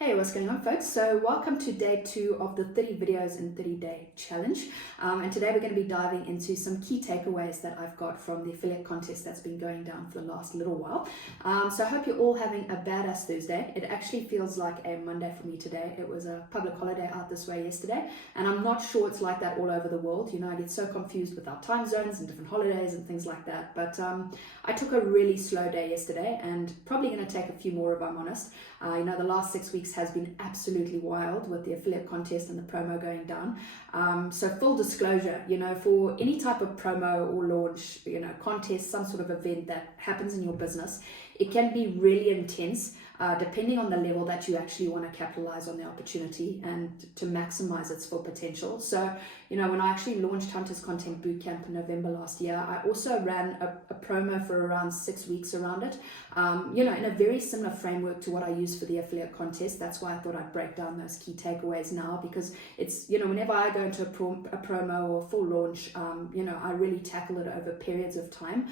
Hey, what's going on, folks? So welcome to day 2 of the 30 videos in 30-day challenge. And today we're going to be diving into some key takeaways that I've got from the affiliate contest that's been going down for the last little while. So I hope you're all having a badass Thursday. It actually feels like a Monday for me today. It was a public holiday out this way yesterday, and I'm not sure it's like that all over the world. You know, I get so confused with our time zones and different holidays and things like that. But I took a really slow day yesterday, and probably going to take a few more if I'm honest. The last 6 weeks has been absolutely wild with the affiliate contest and the promo going down. So full disclosure, for any type of promo or launch, contest, some sort of event that happens in your business, it can be really intense, depending on the level that you actually want to capitalize on the opportunity and to maximize its full potential. So, when I actually launched Hunters Content Bootcamp in November last year, I also ran a promo for around 6 weeks around it, in a very similar framework to what I use for the affiliate contest. That's why I thought I'd break down those key takeaways now, because it's, whenever I go into a promo or full launch, I really tackle it over periods of time.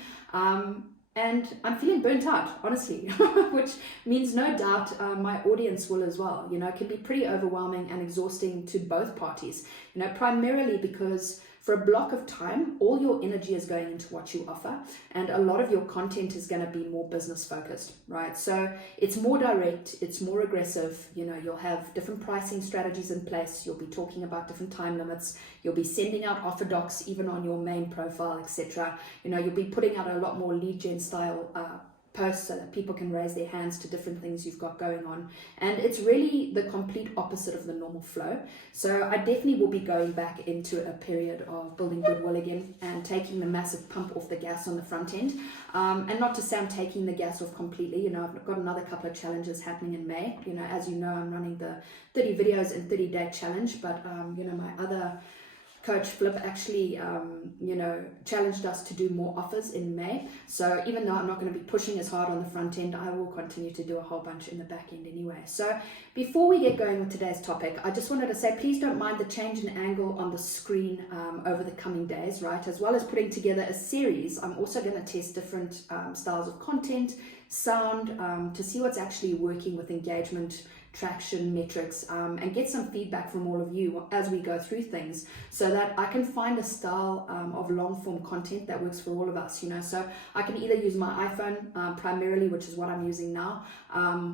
And I'm feeling burnt out, honestly, which means no doubt my audience will as well. It can be pretty overwhelming and exhausting to both parties, primarily because for a block of time, all your energy is going into what you offer, and a lot of your content is going to be more business focused, right? So it's more direct, it's more aggressive. You'll have different pricing strategies in place. You'll be talking about different time limits. You'll be sending out offer docs even on your main profile, etc. You'll be putting out a lot more lead gen style posts so that people can raise their hands to different things you've got going on. And it's really the complete opposite of the normal flow. So I definitely will be going back into a period of building goodwill again and taking the massive pump off the gas on the front end. And not to say I'm taking the gas off completely. I've got another couple of challenges happening in May. As you know, I'm running the 30 videos in 30-day challenge, but my other coach Flip actually, challenged us to do more offers in May. So even though I'm not going to be pushing as hard on the front end, I will continue to do a whole bunch in the back end anyway. So before we get going with today's topic, I just wanted to say, please don't mind the change in angle on the screen over the coming days, right? As well as putting together a series, I'm also going to test different styles of content, sound, to see what's actually working with engagement, traction, metrics, and get some feedback from all of you as we go through things, so that I can find a style of long form content that works for all of us. So I can either use my iPhone primarily, which is what I'm using now,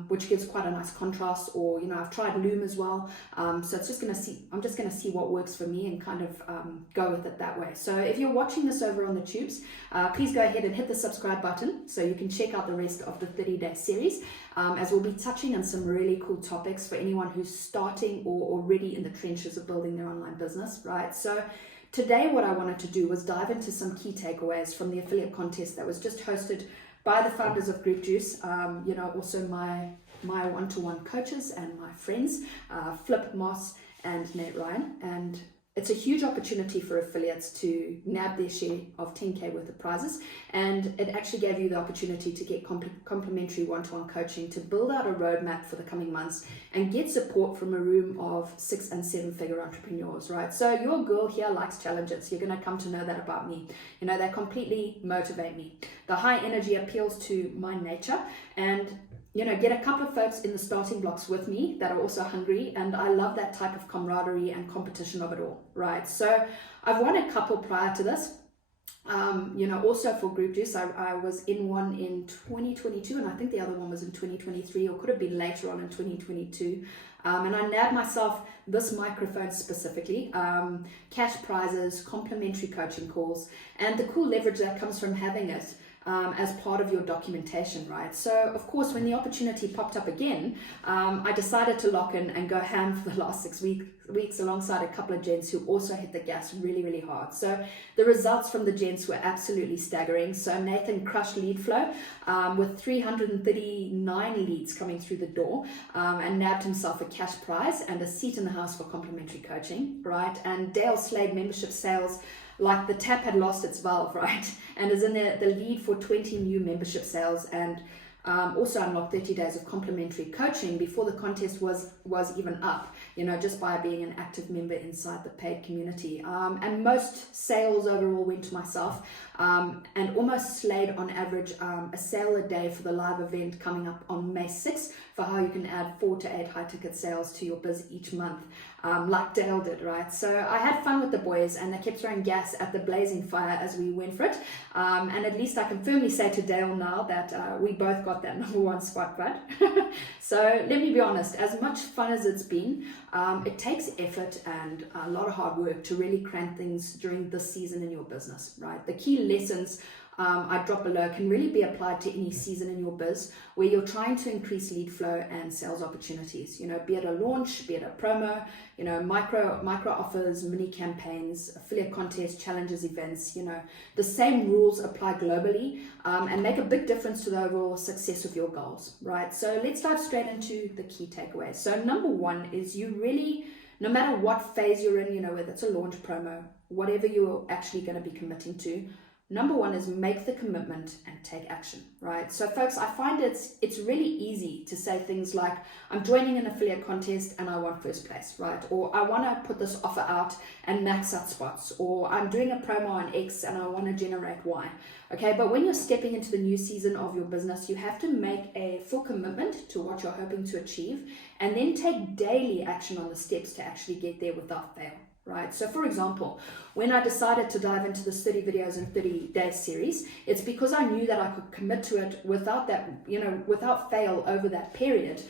which gives quite a nice contrast, or I've tried Loom as well. So I'm just gonna see what works for me and kind of go with it that way. So if you're watching this over on the tubes, please go ahead and hit the subscribe button so you can check out the rest of the 30-day series, as we'll be touching on some really cool topics for anyone who's starting or already in the trenches of building their online business, right? So today what I wanted to do was dive into some key takeaways from the affiliate contest that was just hosted by the founders of Group Juice, also my one-to-one coaches and my friends, Flip, Moss, and Nate Ryan. And it's a huge opportunity for affiliates to nab their share of 10K worth of prizes, and it actually gave you the opportunity to get complimentary one-to-one coaching to build out a roadmap for the coming months and get support from a room of 6 and 7 figure entrepreneurs, right? So your girl here likes challenges. You're going to come to know that about me. They completely motivate me. The high energy appeals to my nature, and get a couple of folks in the starting blocks with me that are also hungry, and I love that type of camaraderie and competition of it all, right? So I've won a couple prior to this. Also for Group Juice, I was in one in 2022, and I think the other one was in 2023, or could have been later on in 2022. And I nabbed myself this microphone specifically, cash prizes, complimentary coaching calls, and the cool leverage that comes from having it as part of your documentation, right? So of course, when the opportunity popped up again, I decided to lock in and go ham for the last 6 weeks alongside a couple of gents who also hit the gas really, really hard. So the results from the gents were absolutely staggering. So Nathan crushed lead flow with 339 leads coming through the door, and nabbed himself a cash prize and a seat in the house for complimentary coaching, right? And Dale slayed membership sales like the tap had lost its valve, right? And is in the lead for 20 new membership sales, and also unlocked 30 days of complimentary coaching before the contest was even up, just by being an active member inside the paid community. And most sales overall went to myself, and almost slayed on average a sale a day for the live event coming up on May 6th for how you can add 4 to 8 high ticket sales to your biz each month, like Dale did, right? So I had fun with the boys, and they kept throwing gas at the blazing fire as we went for it. And at least I can firmly say to Dale now that we both got that #1 spot, right? So let me be honest, as much fun as it's been, it takes effort and a lot of hard work to really crank things during this season in your business, right? The key lessons I drop below can really be applied to any season in your biz where you're trying to increase lead flow and sales opportunities, be it a launch, be it a promo, micro offers, mini campaigns, affiliate contests, challenges, events. The same rules apply globally and make a big difference to the overall success of your goals, right? So let's dive straight into the key takeaways. So number 1 is you really, no matter what phase you're in, whether it's a launch, promo, whatever you're actually going to be committing to, number 1 is make the commitment and take action, right? So folks, I find it's really easy to say things like, I'm joining an affiliate contest and I want first place, right? Or I want to put this offer out and max out spots, or I'm doing a promo on X and I want to generate Y. Okay, but when you're stepping into the new season of your business, you have to make a full commitment to what you're hoping to achieve and then take daily action on the steps to actually get there without fail. Right. So for example, when I decided to dive into this 30 videos in 30 days series, it's because I knew that I could commit to it without that, without fail over that period,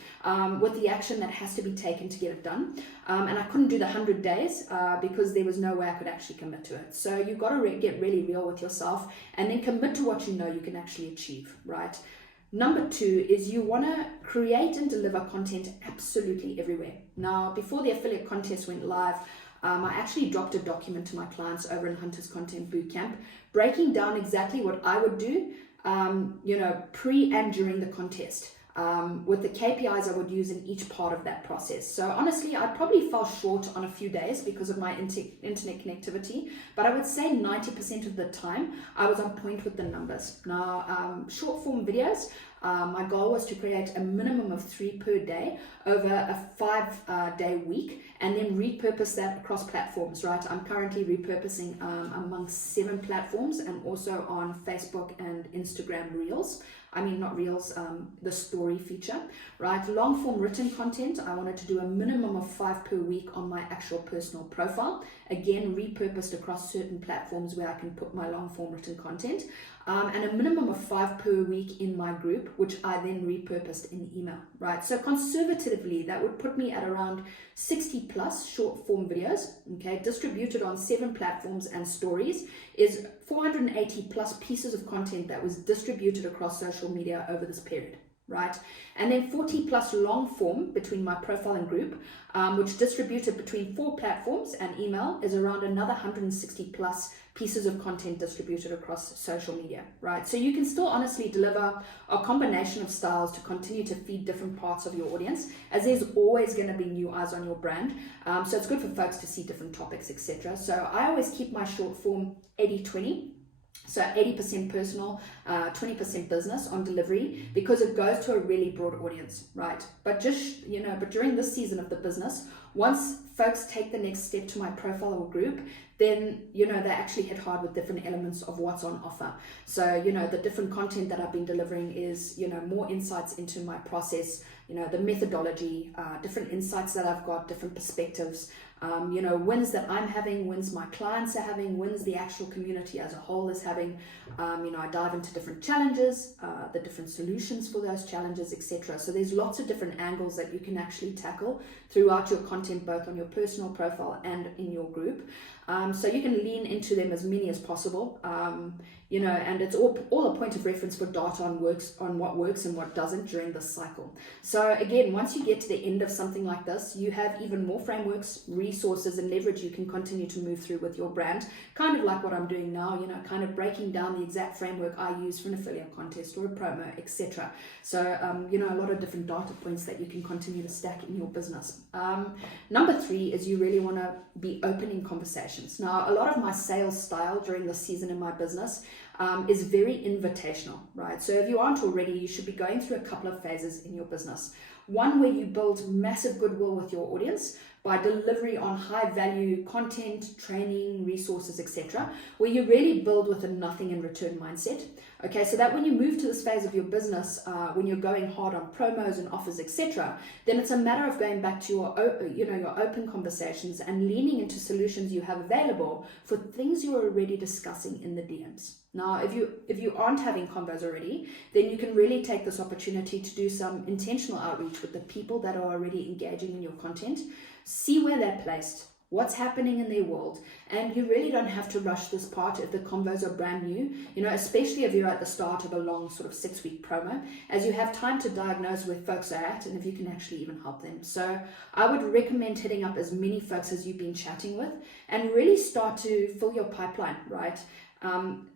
with the action that has to be taken to get it done. And I couldn't do the 100 days because there was no way I could actually commit to it. So you've got to get really real with yourself and then commit to what you know you can actually achieve, right? Number 2 is you want to create and deliver content absolutely everywhere. Now, before the affiliate contest went live, I actually dropped a document to my clients over in Hunter's Content Bootcamp, breaking down exactly what I would do, pre and during the contest, with the KPIs I would use in each part of that process. So honestly, I probably fell short on a few days because of my internet connectivity, but I would say 90% of the time I was on point with the numbers. Now, short form videos, my goal was to create a minimum of 3 per day over a 5-day week and then repurpose that across platforms, right? I'm currently repurposing amongst 7 platforms and also on Facebook and Instagram Reels. I mean, not Reels, the story feature, right? Long form written content, I wanted to do a minimum of 5 per week on my actual personal profile. Again, repurposed across certain platforms where I can put my long form written content. And a minimum of 5 per week in my group, which I then repurposed in email, right? So conservatively, that would put me at around 60 plus short form videos, okay, distributed on 7 platforms and stories, is 480 plus pieces of content that was distributed across social media over this period, right? And then 40 plus long form between my profile and group, which distributed between 4 platforms and email, is around another 160 plus pieces of content distributed across social media, right? So you can still honestly deliver a combination of styles to continue to feed different parts of your audience, as there's always going to be new eyes on your brand. So it's good for folks to see different topics, etc. So I always keep my short form 80-20. So 80% personal, 20% business on delivery, because it goes to a really broad audience, right? But but during this season of the business, once folks take the next step to my profile or group, then, they actually hit hard with different elements of what's on offer. So, the different content that I've been delivering is, more insights into my process, the methodology, different insights that I've got, different perspectives, wins that I'm having, wins my clients are having, wins the actual community as a whole is having. I dive into different challenges, the different solutions for those challenges, etc. So there's lots of different angles that you can actually tackle throughout your content, both on your personal profile and in your group. So you can lean into them as many as possible, and it's all a point of reference for data on what works and what doesn't during this cycle. So again, once you get to the end of something like this, you have even more frameworks, resources, and leverage you can continue to move through with your brand, kind of like what I'm doing now, kind of breaking down the exact framework I use for an affiliate contest or a promo, etc. So, a lot of different data points that you can continue to stack in your business. Number 3 is you really want to be open in conversations. Now, a lot of my sales style during this season in my business is very invitational, right? So if you aren't already, you should be going through a couple of phases in your business. One where you build massive goodwill with your audience, by delivery on high value content, training, resources, etc., where you really build with a nothing in return mindset. Okay, so that when you move to this phase of your business, when you're going hard on promos and offers, etc., then it's a matter of going back to your open conversations and leaning into solutions you have available for things you're already discussing in the DMs. Now, if you aren't having convos already, then you can really take this opportunity to do some intentional outreach with the people that are already engaging in your content. See where they're placed, what's happening in their world, and you really don't have to rush this part if the convos are brand new, especially if you're at the start of a long sort of 6-week promo, as you have time to diagnose where folks are at and if you can actually even help them. So I would recommend hitting up as many folks as you've been chatting with and really start to fill your pipeline, right?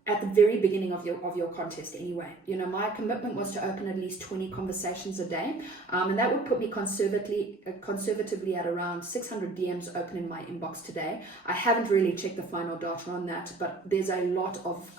At the very beginning of your contest anyway. My commitment was to open at least 20 conversations a day, and that would put me conservatively at around 600 DMs open in my inbox today. I haven't really checked the final data on that, but there's a lot of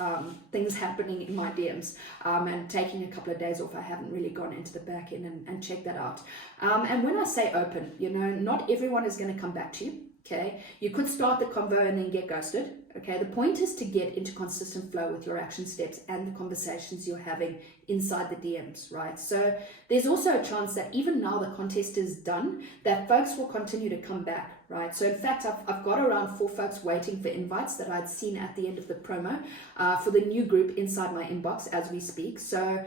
things happening in my DMs, and taking a couple of days off, I haven't really gone into the back end and checked that out. And when I say open, not everyone is going to come back to you. Okay, you could start the convo and then get ghosted. Okay, the point is to get into consistent flow with your action steps and the conversations you're having inside the DMs, right? So there's also a chance that even now the contest is done, that folks will continue to come back, right? So in fact, I've got around 4 folks waiting for invites that I'd seen at the end of the promo for the new group inside my inbox as we speak. So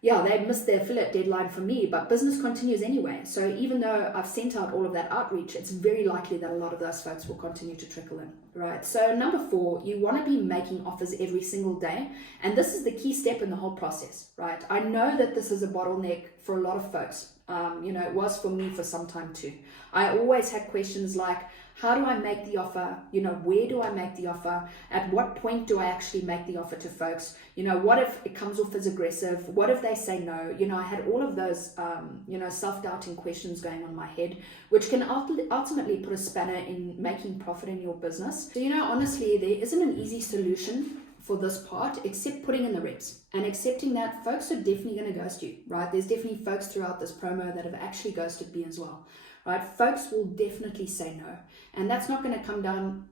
yeah, they missed their affiliate deadline for me, but business continues anyway. So even though I've sent out all of that outreach, it's very likely that a lot of those folks will continue to trickle in, right? So number 4, you want to be making offers every single day. And this is the key step in the whole process, right? I know that this is a bottleneck for a lot of folks. It was for me for some time too. I always had questions like, how do I make the offer? Where do I make the offer? At what point do I actually make the offer to folks? What if it comes off as aggressive? What if they say no? I had all of those, self-doubting questions going on in my head, which can ultimately put a spanner in making profit in your business. So, honestly, there isn't an easy solution for this part, except putting in the reps and accepting that folks are definitely going to ghost you, right? There's definitely folks throughout this promo that have actually ghosted me as well. Right, folks will definitely say no, and that's not going to come down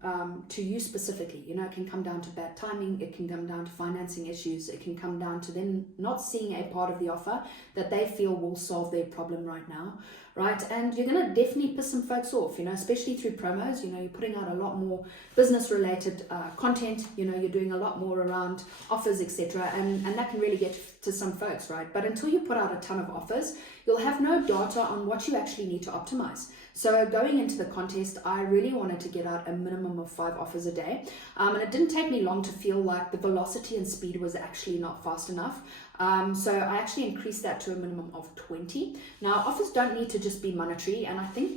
to you specifically. It can come down to bad timing, it can come down to financing issues, it can come down to them not seeing a part of the offer that they feel will solve their problem right now, right? And you're going to definitely piss some folks off, especially through promos. You're putting out a lot more business related content, you're doing a lot more around offers, etc., and that can really get to some folks, right? But until you put out a ton of offers, you'll have no data on what you actually need to optimize. So going into the contest, I really wanted to get out a minimum of 5 offers a day. And it didn't take me long to feel like the velocity and speed was actually not fast enough. So I actually increased that to a minimum of 20. Now, offers don't need to just be monetary, and I think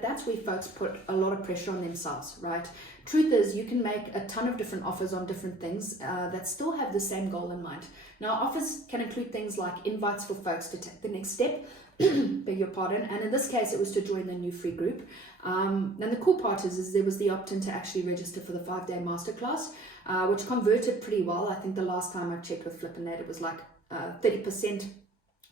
that's where folks put a lot of pressure on themselves, right? Truth is, you can make a ton of different offers on different things that still have the same goal in mind. Now, offers can include things like invites for folks to take the next step, beg your pardon, and in this case, it was to join the new free group. And the cool part is there was the opt-in to actually register for the 5-day masterclass, which converted pretty well. I think the last time I checked with Flip and Nate, it was like 30%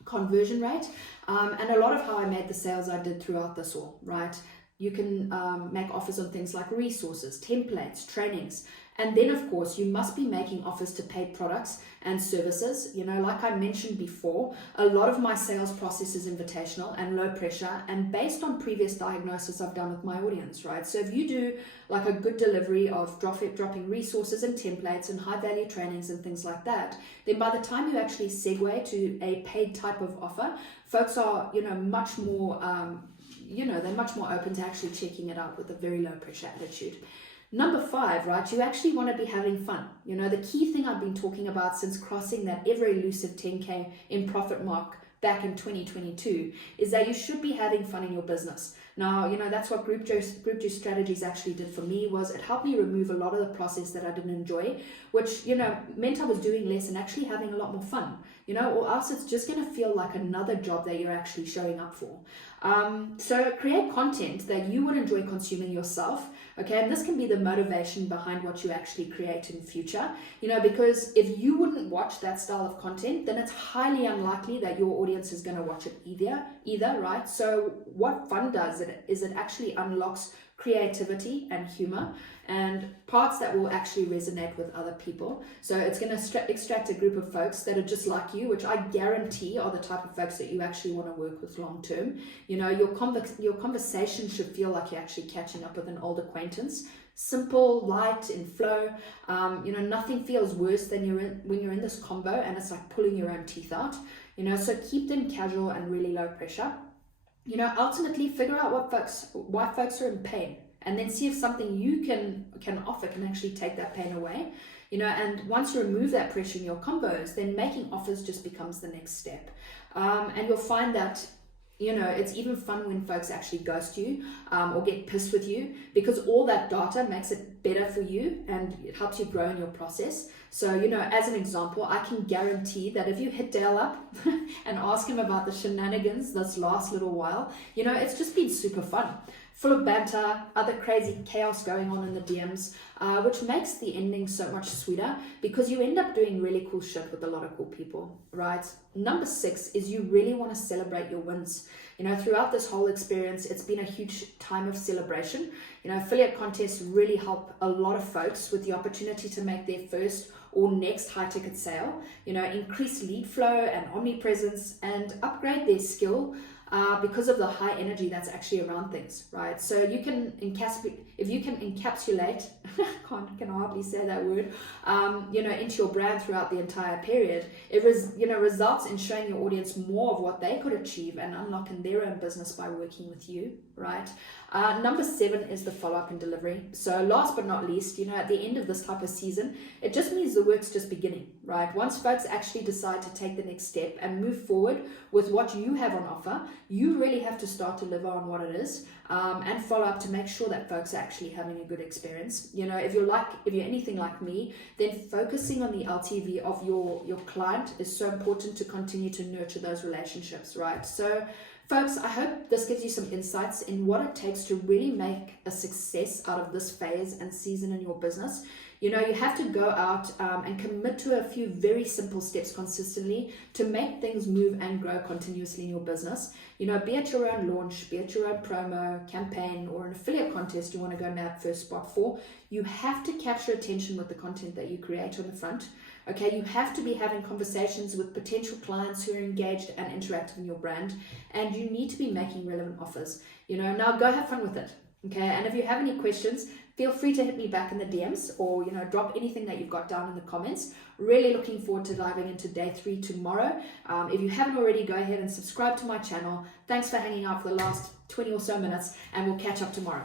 conversion rate, and a lot of how I made the sales I did throughout this all, right? You can make offers on things like resources, templates, trainings, and then of course you must be making offers to paid products and services. Like I mentioned before, a lot of my sales process is invitational and low pressure and based on previous diagnosis I've done with my audience, right? So if you do like a good delivery of dropping resources and templates and high value trainings and things like that, then by the time you actually segue to a paid type of offer, folks are, much more, they're much more open to actually checking it out with a very low pressure attitude. Number 5, right, you actually want to be having fun. The key thing I've been talking about since crossing that ever elusive 10K in profit mark back in 2022 is that you should be having fun in your business. Now, that's what Group Juice Strategies actually did for me. Was it helped me remove a lot of the process that I didn't enjoy, which, meant I was doing less and actually having a lot more fun. or else it's just going to feel like another job that you're actually showing up for. So create content that you would enjoy consuming yourself. Okay, and this can be the motivation behind what you actually create in the future, because if you wouldn't watch that style of content, then it's highly unlikely that your audience is going to watch it either, right? So what fun does is it actually unlocks creativity and humor and parts that will actually resonate with other people. So it's going to extract a group of folks that are just like you, which I guarantee are the type of folks that you actually want to work with long term. Your conversation should feel like you're actually catching up with an old acquaintance. Simple, light, in flow. Nothing feels worse than when you're in this combo and it's like pulling your own teeth out. So keep them casual and really low pressure. Ultimately figure out why folks are in pain, and then see if something you can offer can actually take that pain away. And once you remove that pressure in your combos, then making offers just becomes the next step. And you'll find that it's even fun when folks actually ghost you or get pissed with you, because all that data makes it better for you and it helps you grow in your process. So, as an example, I can guarantee that if you hit Dale up and ask him about the shenanigans this last little while, it's just been super fun. Full of banter, other crazy chaos going on in the DMs, which makes the ending so much sweeter because you end up doing really cool shit with a lot of cool people, right? Number 6 is you really want to celebrate your wins. Throughout this whole experience, it's been a huge time of celebration. Affiliate contests really help a lot of folks with the opportunity to make their first or next high ticket sale, increase lead flow and omnipresence and upgrade their skill because of the high energy that's actually around things, right? So you can encapsulate, can hardly say that word, into your brand throughout the entire period. It results in showing your audience more of what they could achieve and unlocking their own business by working with you, right? Number 7 is the follow-up and delivery. So last but not least, at the end of this type of season, it just means the work's just beginning, right? Once folks actually decide to take the next step and move forward with what you have on offer, you really have to start to deliver on what it is and follow up to make sure that folks are actually having a good experience. If you're anything like me, then focusing on the LTV of your client is so important to continue to nurture those relationships, right? So folks, I hope this gives you some insights in what it takes to really make a success out of this phase and season in your business. You have to go out and commit to a few very simple steps consistently to make things move and grow continuously in your business. Be it your own launch, be it your own promo, campaign, or an affiliate contest you want to go nab first spot for, you have to capture attention with the content that you create on the front. Okay, you have to be having conversations with potential clients who are engaged and interactive in your brand, and you need to be making relevant offers. Now go have fun with it. Okay, and if you have any questions, feel free to hit me back in the DMs or drop anything that you've got down in the comments. Really looking forward to diving into day 3 tomorrow. If you haven't already, go ahead and subscribe to my channel. Thanks for hanging out for the last 20 or so minutes, and we'll catch up tomorrow.